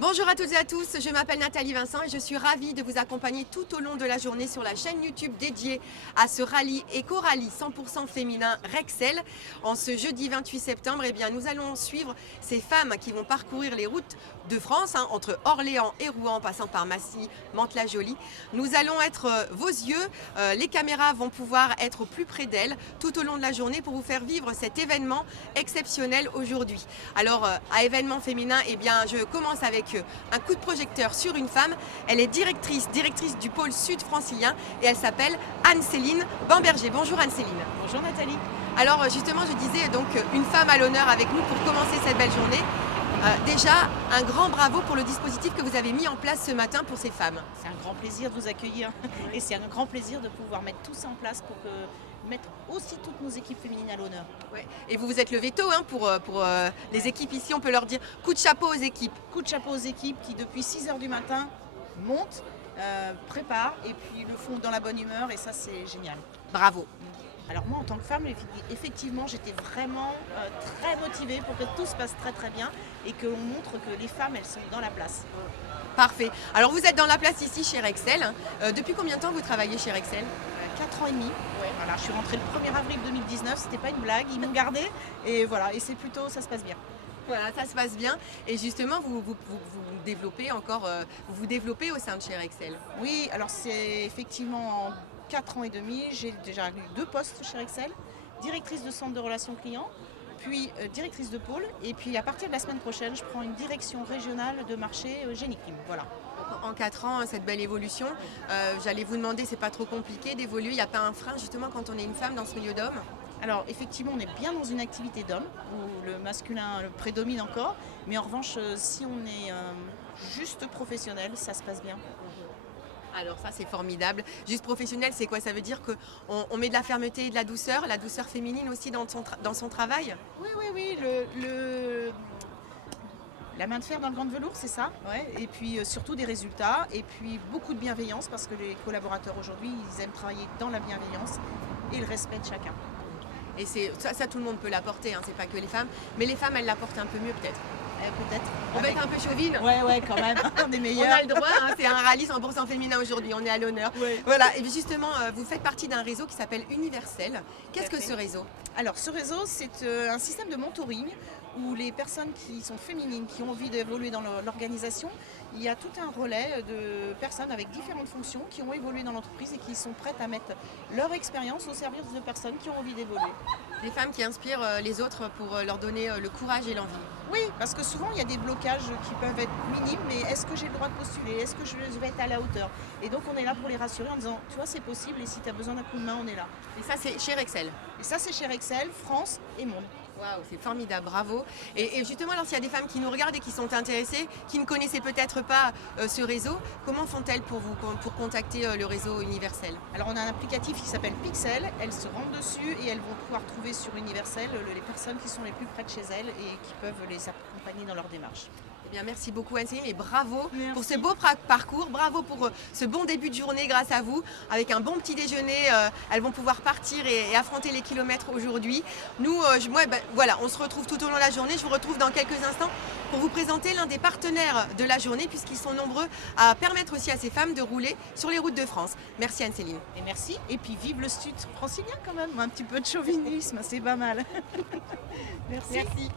Bonjour à toutes et à tous, je m'appelle Nathalie Vincent et je suis ravie de vous accompagner tout au long de la journée sur la chaîne YouTube dédiée à ce rallye éco-rallye 100% féminin Rexel. En ce jeudi 28 septembre, nous allons suivre ces femmes qui vont parcourir les routes de France, entre Orléans et Rouen, en passant par Massy, Mantes-la-Jolie. Nous allons être vos yeux, les caméras vont pouvoir être plus près d'elles tout au long de la journée pour vous faire vivre cet événement exceptionnel aujourd'hui. Alors, à événement féminin, je commence avec un coup de projecteur sur une femme. Elle est directrice du pôle sud francilien et elle s'appelle Anne-Céline Bamberger. Bonjour Anne-Céline. Bonjour Nathalie. Alors justement, je disais donc une femme à l'honneur avec nous pour commencer cette belle journée. Déjà, un grand bravo pour le dispositif que vous avez mis en place ce matin pour ces femmes. C'est un grand plaisir de vous accueillir et c'est un grand plaisir de pouvoir mettre tout ça en place pour mettre aussi toutes nos équipes féminines à l'honneur. Ouais. Et vous vous êtes levé tôt pour les équipes ici, on peut leur dire coup de chapeau aux équipes. Coup de chapeau aux équipes qui depuis 6 h du matin montent, préparent et puis le font dans la bonne humeur et ça c'est génial. Bravo. Alors moi en tant que femme, effectivement j'étais vraiment très motivée pour que tout se passe très très bien et qu'on montre que les femmes elles sont dans la place. Parfait. Alors vous êtes dans la place ici chez Rexel. Depuis combien de temps vous travaillez chez Rexel? 4 ans et demi. Ouais. Voilà, je suis rentrée le 1er avril 2019, c'était pas une blague, ils m'ont gardée et voilà, et c'est plutôt, ça se passe bien. Voilà, ça se passe bien et justement vous développez encore, vous vous développez au sein de chez Rexel. Oui, alors c'est effectivement en 4 ans et demi, j'ai déjà eu 2 postes chez Rexel, directrice de centre de relations clients, puis directrice de pôle et puis à partir de la semaine prochaine, je prends une direction régionale de marché Génie Clim. Voilà. En 4 ans, cette belle évolution, j'allais vous demander, c'est pas trop compliqué d'évoluer, il n'y a pas un frein justement quand on est une femme dans ce milieu d'hommes? Alors effectivement, on est bien dans une activité d'homme, où le masculin prédomine encore, mais en revanche, si on est juste professionnel, ça se passe bien. Alors ça c'est formidable. Juste professionnel, c'est quoi? Ça veut dire qu'on met de la fermeté et de la douceur féminine aussi dans son travail? Oui, la main de fer dans le gant de velours, c'est ça, ouais. Et puis surtout des résultats, et puis beaucoup de bienveillance, parce que les collaborateurs aujourd'hui, ils aiment travailler dans la bienveillance et le respect de chacun. Et ça tout le monde peut l'apporter, c'est pas que les femmes, mais les femmes elles l'apportent un peu mieux peut-être. Peut-être. On va être un peu chauvine. Ouais, quand même, on est meilleurs. On a le droit, c'est un rallye 100% féminin aujourd'hui, on est à l'honneur. Ouais. Voilà, et justement, vous faites partie d'un réseau qui s'appelle Universel. Qu'est-ce que ce réseau? Alors ce réseau, c'est un système de mentoring où les personnes qui sont féminines, qui ont envie d'évoluer dans l'organisation, il y a tout un relais de personnes avec différentes fonctions qui ont évolué dans l'entreprise et qui sont prêtes à mettre leur expérience au service de personnes qui ont envie d'évoluer. Des femmes qui inspirent les autres pour leur donner le courage et l'envie. Oui, parce que souvent il y a des blocages qui peuvent être minimes, mais est-ce que j'ai le droit de postuler? Est-ce que je vais être à la hauteur? Et donc on est là pour les rassurer en disant, tu vois c'est possible et si tu as besoin d'un coup de main, on est là. Et ça c'est chez Rexel? Et ça c'est chez Rexel, France et monde. Waouh, c'est formidable, bravo. Et justement, alors s'il y a des femmes qui nous regardent et qui sont intéressées, qui ne connaissaient peut-être pas ce réseau, comment font-elles pour contacter le réseau Universel? Alors on a un applicatif qui s'appelle Pixel, elles se rendent dessus et elles vont pouvoir trouver sur Universel les personnes qui sont les plus près de chez elles et qui peuvent les accompagner dans leur démarche. Eh bien, merci beaucoup Anne-Céline et bravo Merci. pour ce beau parcours, bravo pour ce bon début de journée grâce à vous. Avec un bon petit déjeuner, elles vont pouvoir partir et affronter les kilomètres aujourd'hui. Nous, voilà, on se retrouve tout au long de la journée. Je vous retrouve dans quelques instants pour vous présenter l'un des partenaires de la journée puisqu'ils sont nombreux à permettre aussi à ces femmes de rouler sur les routes de France. Merci Anne-Céline. Et merci. Et puis vive le sud francilien quand même, un petit peu de chauvinisme, c'est pas mal. Merci.